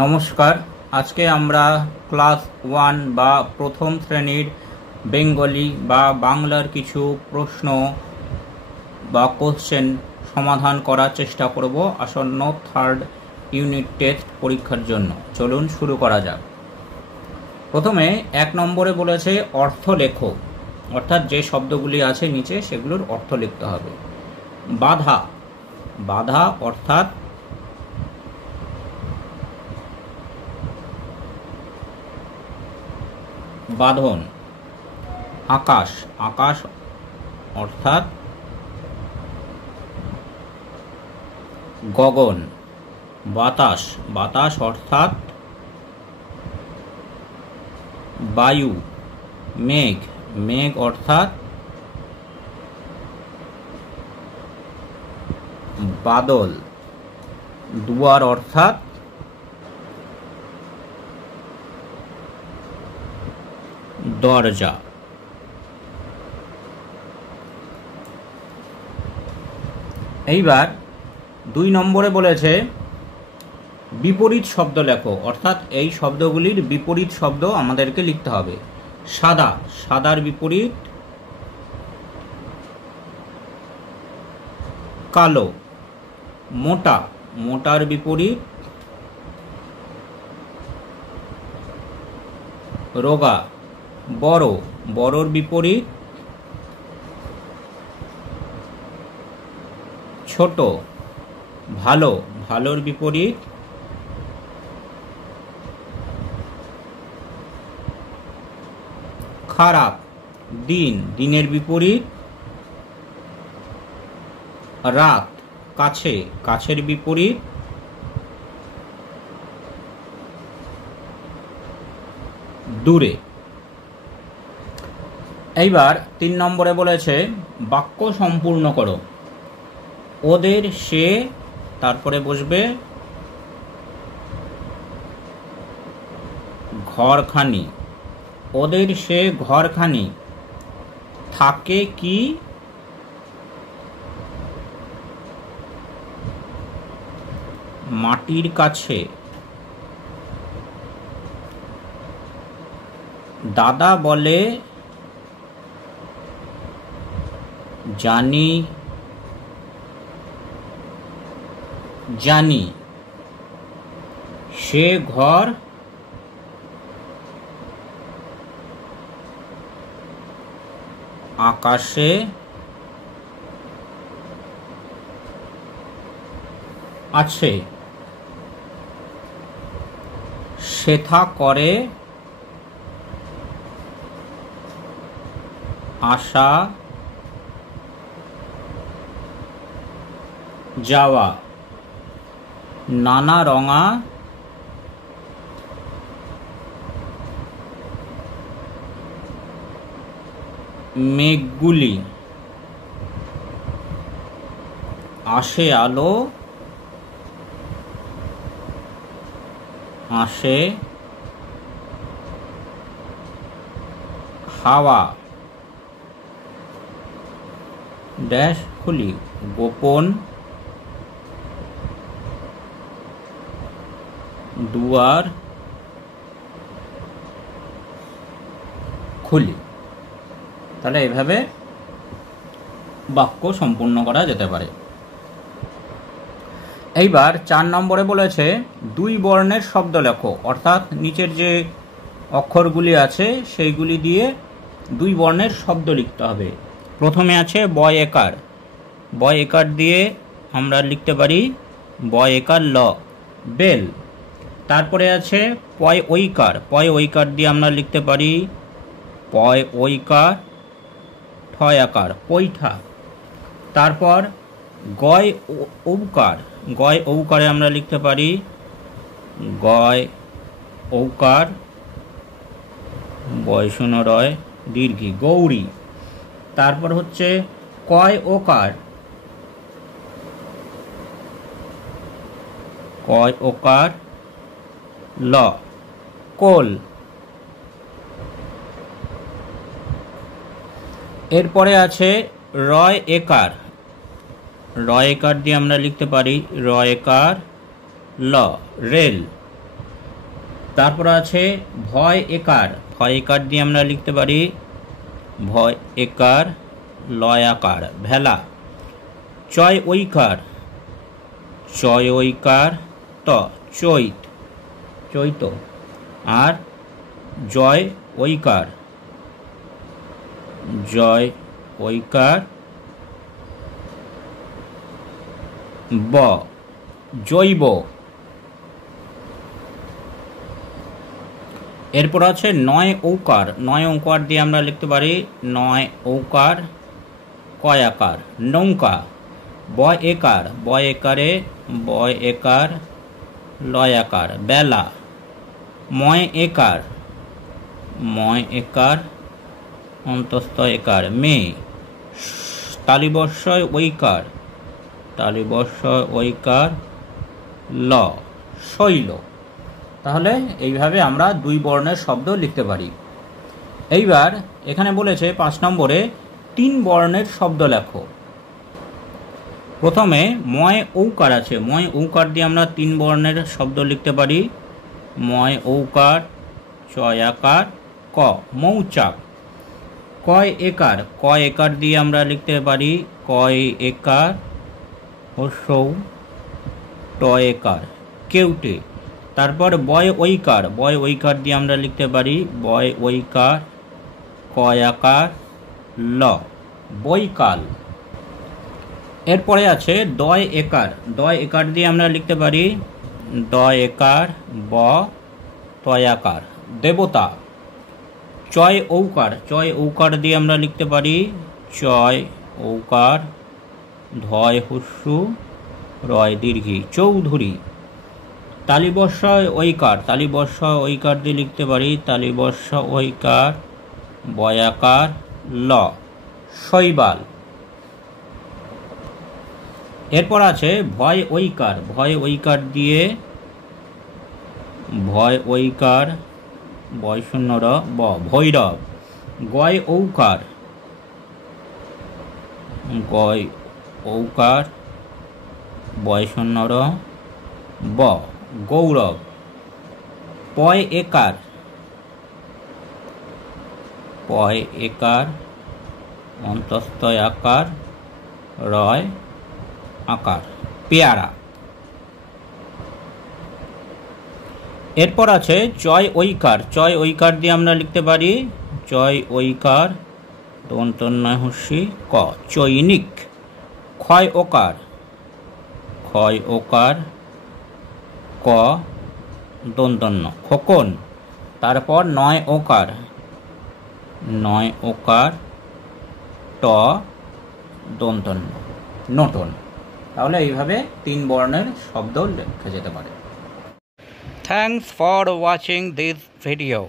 নমস্কার। আজকে আমরা ক্লাস 1 বা প্রথম শ্রেণীর বেঙ্গলি বা বাংলার কিছু প্রশ্ন বা কোশ্চেন সমাধান করার চেষ্টা করব আসন্ন থার্ড ইউনিট টেস্ট পরীক্ষার জন্য। চলুন শুরু করা যাক। প্রথমে 1 নম্বরে বলেছে অর্থ লেখো, অর্থাৎ যে শব্দগুলি আছে নিচে সেগুলোর অর্থ লিখতে হবে। বাধা, বাধা অর্থাৎ বাঁধন। আকাশ, আকাশ অর্থাৎ গগন। বাতাস, বাতাস অর্থাৎ বায়ু। মেঘ, মেঘ অর্থাৎ বাদল। দুয়ার অর্থাৎ দরজা। এইবার 2 নম্বরে বলেছে বিপরীত শব্দ লেখো, অর্থাৎ এই শব্দগুলির বিপরীত শব্দ আমাদেরকে লিখতে হবে। সাদা, সাদার বিপরীত কালো। মোটা, মোটার বিপরীত রোগা। বড়, বড়র বিপরীত ছোট। ভালো, ভালোর বিপরীত খারাপ। দিন, দিনের বিপরীত রাত। কাছে, কাছের বিপরীত দূরে। এইবার 3 নম্বরে বলেছে বাক্য সম্পূর্ণ করো। ওদের সে, তারপরে বসবে ঘরখানি। ওদের সে ঘরখানি থাকে কি মাটির কাছে। দাদা বলে জানি জানি। সে ঘর আকাশে আছে। সেথা করে আসা যাওয়া। নানা রঙা মেঘগুলি। আসে আলো, আসে হাওয়া। ড্যাশ খুলি গোপন দুয়ার খুলি। তাহলে এভাবে বাক্য সম্পূর্ণ করা যেতে পারে। এইবার 4 নম্বরে বলেছে 2 বর্ণের শব্দ লেখো, অর্থাৎ নিচের যে অক্ষরগুলি আছে সেইগুলি দিয়ে 2 বর্ণের শব্দ লিখতে হবে। প্রথমে আছে বয় একার। বয় একার দিয়ে আমরা লিখতে পারি বয় একার ল, বেল। তারপরে আছে পয় ঐকার। পয় ঐকার দিয়ে আমরা লিখতে পারি পয় ঐকার ঠয় আকার পৈঠা। তারপর গয় ঔকার। গয় ঔকারে আমরা লিখতে পারি গয় ঔকার বয়সন রয় দীর্ঘি গৌরী। তারপর হচ্ছে কয় ওকার। কয় ওকার ল কোল। এরপরে আছে রয় একার। রয় একার দিয়ে আমরা লিখতে পারি রয় একার ল রেল। তারপর আছে ভয় একার, ভয় একার দিয়ে আমরা লিখতে পারি ভয় একার লয় আকার ভেলা। চয় ঐকার, চয় ঐকার ত চৈত, চৈত। আর জয় ঐকার, জয় ঐকার ব জৈব। এরপর আছে নয় ঔকার, নয় ঔকার দিয়ে আমরা লিখতে পারি নয় ঔকার কয় আকার নৌকা। বয় একার, বয় একারে বয় একার লয় আকার বেলা। ময় একার, ময় একার অন্তস্থ একার মেয়ে। তালিবর্ষয় ঐকার, তালিবর্ষয় ঐকার ল শৈল। তাহলে এইভাবে আমরা দুই বর্ণের শব্দ লিখতে পারি। এইবার এখানে বলেছে 5 নম্বরে 3 বর্ণের শব্দ লেখো। প্রথমে ময় ঔকার আছে, ময় ঔকার দিয়ে আমরা 3 বর্ণের শব্দ লিখতে পারি। ময় ঔকার চয় আকার ক মৌচাক। কয় একার, কয় একার দিয়ে আমরা লিখতে পারি কয় একার হ্রস্বউ টয় একার কেউটে। তারপর বয় ঐকার, বয় ঐকার দিয়ে আমরা লিখতে পারি বয় ঐকার কয় আকার ল বৈকাল। এরপরে আছে দয় একার, দয় একার দিয়ে আমরা লিখতে পারি দয় একার ব তয় আকার দেবতা। চয় ঔকার, চয় ঔকার দিয়ে আমরা লিখতে পারি চয় ঔকার ধয় হস্যু রয় দীর্ঘী চৌধুরী। তালিবর্ষয় ঐকার, তালিবর্ষয় ঐকার দিয়ে লিখতে পারি তালিবর্ষ ঐকার বয়াকার ল শৈবাল। এরপর আছে ভয় ঐকার, ভয় ঐকার দিয়ে ভয় ঐকার বয় শূন্য র ব ভৈরব। গয় ঔকার, গয় ঔকার বয় শূন্য র ব গৌরব। পয় একার, পয় একার অন্তস্থ আকার রয় আকার পেয়ারা। এরপর আছে চয় ঐকার, চয় ঐকার দিয়ে আমরা লিখতে পারি চয় ঐকার দন্তন্যয় হস্যি ক চৈনিক। ক্ষয় ওকার, ক্ষয় ওকার ক দন্তন্য খোকন। তারপর নয় ওকার, নয় ওকার ট দন্তন্য নটন। তাহলে এইভাবে 3 বর্ণের শব্দ লেখা যেতে পারে। Thanks for watching this video.